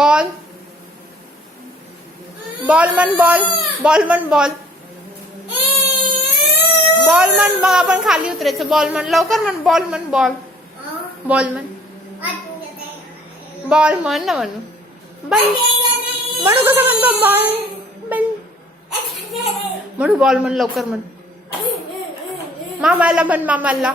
ball ball म्हण ball ball म्हण ball ball म्हण मग आपण खाली उतरायचं बॉल म्हण लवकर म्हण बॉल म्हण बॉल बॉल म्हण बॉल म्हण ना म्हणू बॉल म्हणू कसं म्हणतो बॉल म्हणू बॉल म्हण लवकर म्हण मामाला म्हण मामाला